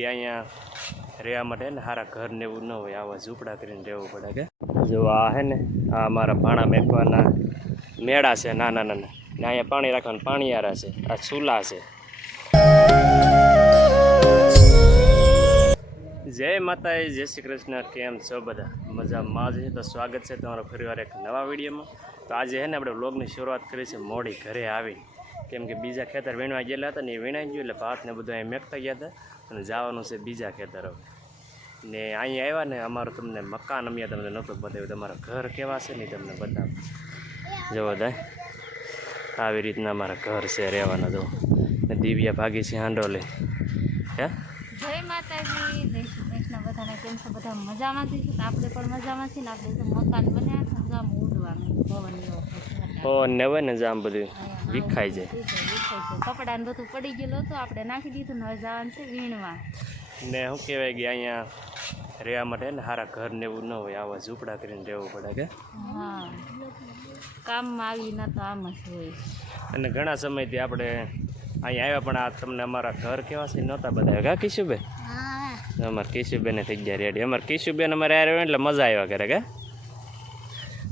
કે અહીંયા રહેવા માટે ને સારા ઘર ને એવું ન હોય, આવા ઝૂંપડા કરીને રહેવું પડે કે? જો આ હે ને, આ અમારા ભાણા મેકવાના મેળા છે, નાના નાના. ને અહીંયા પાણી રાખવાનું પાણીયારા છે, આ ચૂલા છે. જય માતા જય શ્રી કૃષ્ણ. કેમ છો બધા? મજામાં જ છે તો સ્વાગત છે તમારો ફરીવાર એક નવા વિડીયોમાં. તો આજે હે ને આપણે બ્લોગની શરૂઆત કરી છે મોડી ઘરે આવી કેમ કે બીજા ખેતર વીણવા ગયેલા હતા ને એ વીણાઈ ગયું એટલે ભાતને બધું અહીં મેકતા ગયા હતા અને જવાનું છે બીજા ખેતર હવે. ને અહીંયા આવ્યા ને અમારું તમને મકાન અમે તમને નહોતું બતાવ્યું. તમારા ઘર કેવા છે ને તમને બતાવું. જવો દાય આવી રીતના અમારા ઘર છે રહેવાના જો ને દિવ્યા ભાગી છે હાંડોલે. હે? જય માતાજી જય શ્રી કૃષ્ણ. બધાને કેમ છો? બધા મજામાં છે? આપણે પણ મજામાં છીએ ને આપણે મકાન બન્યા છે ને ઉડવાનું પવન ને હોય ને જામ બધું. વિખાઈ જાય. કપડાનું બધું પડી ગયેલું હતું આપણે નાખી દીધું ને જવાનું છે વીણવા. ને શું કહેવાય કે અહીંયા રહેવા માટે ને સારા ઘર ને એવું ન હોય આવા ઝૂંપડા કરીને રહેવું પડે કે? હા. કામમાં આવી ના તો આમ જ હોય. અને ઘણા સમયથી આપણે અહીંયા આવ્યા પણ આ તમને અમારા ઘર કેવા છે? નહોતા બધા કા કિશુબેન? અમારે કિશુબેને થઈ ગયા રેડી. અમારે કિશુબેન અમારે યાર એટલે મજા આવ્યા કરે કે?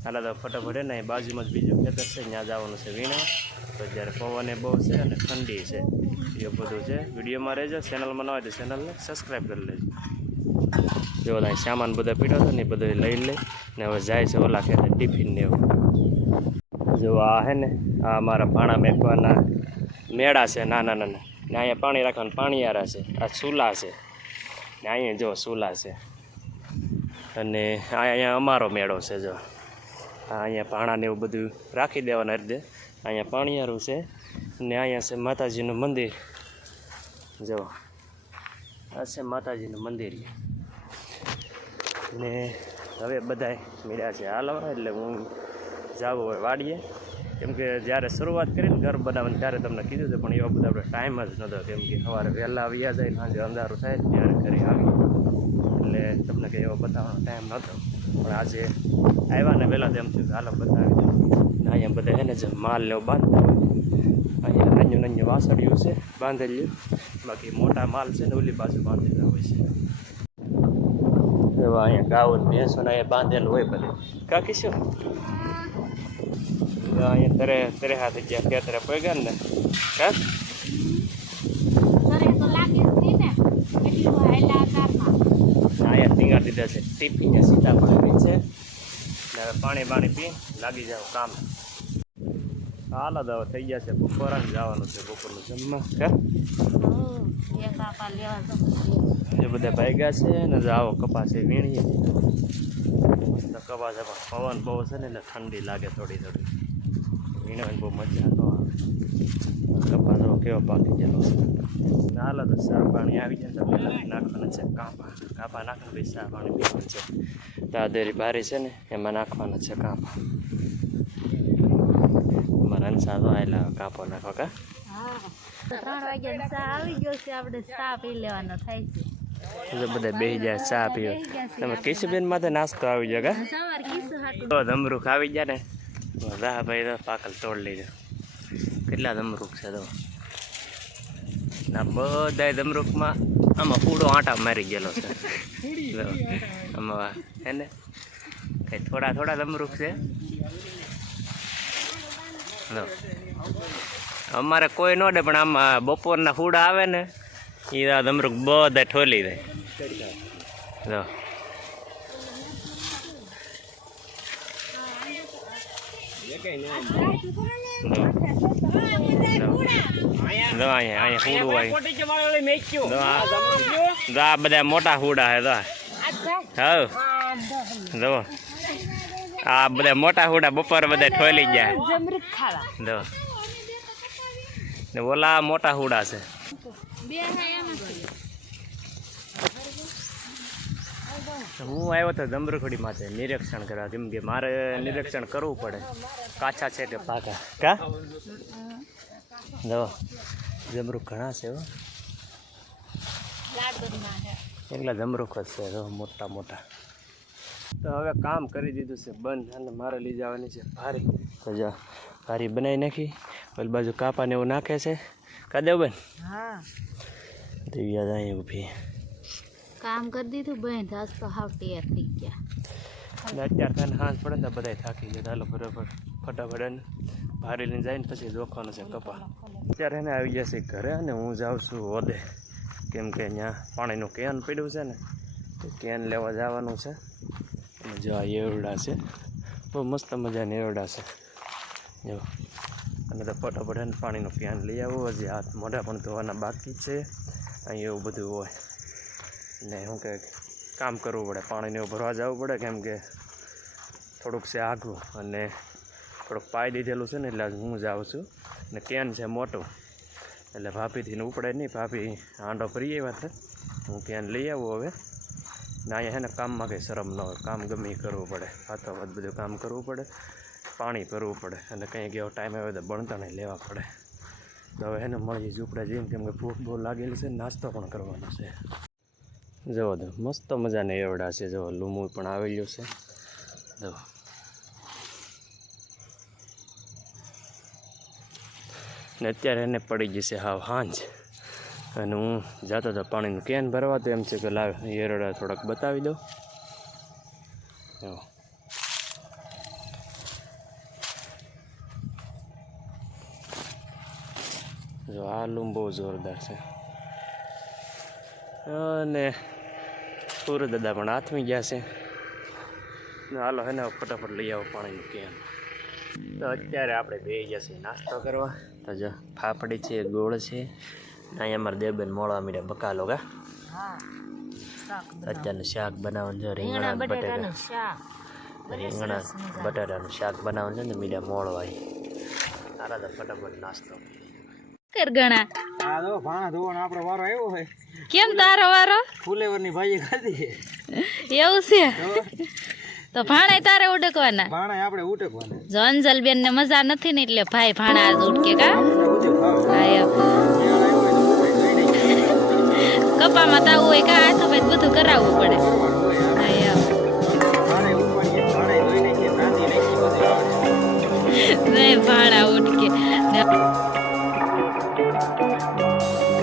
હાલા તો ફટાફટ ને બાજુમાં જ બીજું ખેતર છે, ત્યાં જવાનું છે વીણા. તો જ્યારે પવન એ બહુ છે અને ઠંડી છે. એ બધું છે. વિડીયોમાં રહેજો, ચેનલમાં ન હોય તો ચેનલને સબસ્ક્રાઈબ કરી લેજો. જો બધા સામાન બધા પીડો હતો ને એ બધું લઈ લઈ ને હવે જાય છે ઓલા ખેતર ટિફિન ને એવું. જો આ હે ને, આ અમારા ભાણા મેકવાના મેળા છે, નાના નાના. ને અહીંયા પાણી રાખવાનું પાણીયારા છે. આ ચૂલા છે. ને અહીંયા જો ચૂલા છે. અને અહીંયા અમારો મેળો છે, જો. અહીંયા ભાણાને એવું બધું રાખી દેવાના રીતે અહીંયા પાણીયારું છે ને અહીંયા છે માતાજીનું મંદિર. જો આ છે માતાજીનું મંદિર. ને હવે બધાય મળ્યા છે હાલવા, એટલે હું જાવું હોય વાડીએ. કેમ કે જ્યારે શરૂઆત કરીને ઘર બનાવવાની ત્યારે તમને કીધું હતું, પણ એવા બધા આપણે ટાઈમ જ નહોતો. કેમ કે સવારે વહેલા આવ્યા જાય સાંજે અંધારું થાય ત્યારે ઘરે આવી એટલે તમને કંઈ એવો બતાવવાનો ટાઈમ નહોતો. પણ આજે આવ્યા ને વહેલા તેમ થયું. હાલો બતાવી દઉં ને અહીંયા બધા છે ને જે માલ ને બાંધતા હોય. અહીંયા નાનું નાનું વાસળિયું છે બાંધેલું. બાકી મોટા માલ છે ને ઓલી બાજુ બાંધેલા હોય છે. એવા અહીંયા ગાઉન ભેંસો ને અહીંયા બાંધેલું હોય બધે. કાકી શું? અહીંયા તરે તરે હાથે ગયા ખેતરે પગ્યા ને હા સરે તો લાગે જ નહીં ને એટલું હાયલા આકારમાં દીધા છે. ટિફિન સીધા પાણી છે. ને હવે પાણી પાણી પી લાગી જાવ કામ. હાલો દવા થઈ ગયા છે બપોરા જવાનું છે બપોરનું જમવા. જવું એ બધા ભાગ્યા છે ને જાઓ કપાસે વીણીએ. કપાસ પવન બહુ છે ને એટલે ઠંડી લાગે થોડી થોડી. વીણવાની બહુ મજા ન આવે. કપાસ કેવો પાકી ગયેલો છે. હાલો તો ચા પાણી આવી જાય તો પહેલાં નાખવાનું છે કાંપા કાંપા નાખીને પછી ચા પાણી પીવાનું છે. દાદેરી બારી છે ને એમાં નાખવાના છે કાંપા. મારા અંસા તો આવેલા કાપો નાખો કા? હા ત્રણ વાગ્યા ચા આવી ગયો છે આપણે ચા પી લેવાનો થાય છે. બધા બે જાય ચા પીવો. તમે કેશુબેન માથે નાસ્તો આવી ગયો કા? ધમરૂખ આવી ગયા ને. રાહ ભાઈ તો પાકલ તોડ લીધો. કેટલા ધમરૂખ છે તો? બધા દમરૂખમાં આમાં પૂડો આંટા મારી ગયેલો છે. આમાં હે ને? થોડા થોડા દમરૂખ છે. અમારે કોઈ ન પણ આમાં બપોરના ફૂડા આવે ને એ દમરૂખ બધા ઠોલી દે. જો જો અહીંયા અહીંયા હુડું આવ્યું જો આ. જો. બધા મોટા હુડા હે જો આ બધા મોટા હુડા બપોર બધા ઠોલી ગયા. જમરૂક જો ઓલા મોટા હુડા છે બે હાયામાં હું આવ્યો તો જમરૂખડી માટે નિરીક્ષણ કરવા કેમ કે મારે નિરીક્ષણ કરવું પડે. કાચા છે કે પાકા. કા? જો જમરૂખ ઘણા છે હો. એકલા જમરૂખ જ છે જો મોટા મોટા. તો હવે કામ કરી દીધું છે બંધ. અને મારે લઈ જવાની છે ભારી. તો જો ભારી બનાવી નાખી. ઓલી બાજુ કાપાને એવું નાખે છે. કા દેવ બેન? હા. દિવ્યા જાય ઊભી. કામ કરી દીધું, બહેન આજ તો હાવ ટેર થઈ ગયા. અને અત્યારે કાંઈ હાંસ પડે ને બધા થાકી ગયા. ચાલો બરોબર. ફટાફટ એને ભારી લઈને જાય ને પછી જોખવાનું છે કપા. અત્યારે એને આવી જશે ઘરે અને હું જાઉં છું હોદે. કેમ કે અહીંયા પાણીનું કેન પડ્યું છે ને, તો કેન લેવા જવાનું છે. અને જો આ એવડા છે. બહુ મસ્ત મજાની એવડા છે. જો, અને તો ફટાફટ એને પાણીનું કેન લઈ આવું. હજી હાથ મોઢા પણ ધોવાના બાકી છે. અહીં એવું બધું હોય. ને શું કહે કામ કરવું પડે, પાણીને એવું ભરવા જવું પડે કેમ કે થોડુંક છે આઘું અને થોડુંક પાઈ દીધેલું છે ને એટલે હું જાઉં છું. ને કેન છે મોટું, એટલે ભાભીથી ઉપડે નહીં, ભાભી આંડો ફરી આવ્યા છે હું કેન લઈ આવું હવે. ને અહીંયા છે ને કામમાં કંઈ શરમ ન હોય, કામ ગમે એ કરવું પડે હાથો હાથ બધું કામ કરવું પડે, પાણી ભરવું પડે, અને કંઈક એવો ટાઈમ આવે તો બણતણે લેવા પડે. તો હવે એને મળી ઝૂંપડે જઈને, કેમ કે ભૂખ બહુ લાગેલી છે નાસ્તો પણ કરવાનો છે. જુઓ દો મસ્ત મજાને એવડા છે. જુઓ લૂમું પણ આવેલું છે. જો. ને અત્યારે એને પડી જશે હાવ હાંજ. અને હું જતો હતો પાણીનું કેન ભરવા તો એમ છે કે લાવ એરડા થોડાક બતાવી દો જુઓ જો, આ લૂમ બહુ જોરદાર છે. અને પૂર દાદા પણ હાથમી ગયા છે. હાલો હે ને ફટાફટ લઈ આવો પાણીનું કેન તો અત્યારે આપણે બે છીએ નાસ્તો કરવા. તો જો ફાફડી છે ગોળ છે. અહીંયા અમારા દેવબેન મોળવા મીડે બકાલો કા. અત્યારનું શાક બનાવવાનું છે રીંગણા બટાકા બટેટા રીંગણા બટાટાનું શાક બનાવવાનું છે ને મીડા મોળવાય. આરા તો ફટાફટ નાસ્તો. કર ગણા? આ તો ભાણા ધોવાનો આપણો વારો આવ્યો હોય કેમ તારો વારો? ફુલેવરની ભાજી ખાધી એવું છે? તો ભાણા તારે ઉડકવાના? ભાણા આપણે ઉડકવાના. જો અંજલબેન ને મજા નથી ને એટલે ભાઈ ભાણા આજ ઉડકે કા? કપામાં તાવું હોય કા હાથ ભાઈ બધું કરાવવું પડે. ભાણા ઉડ.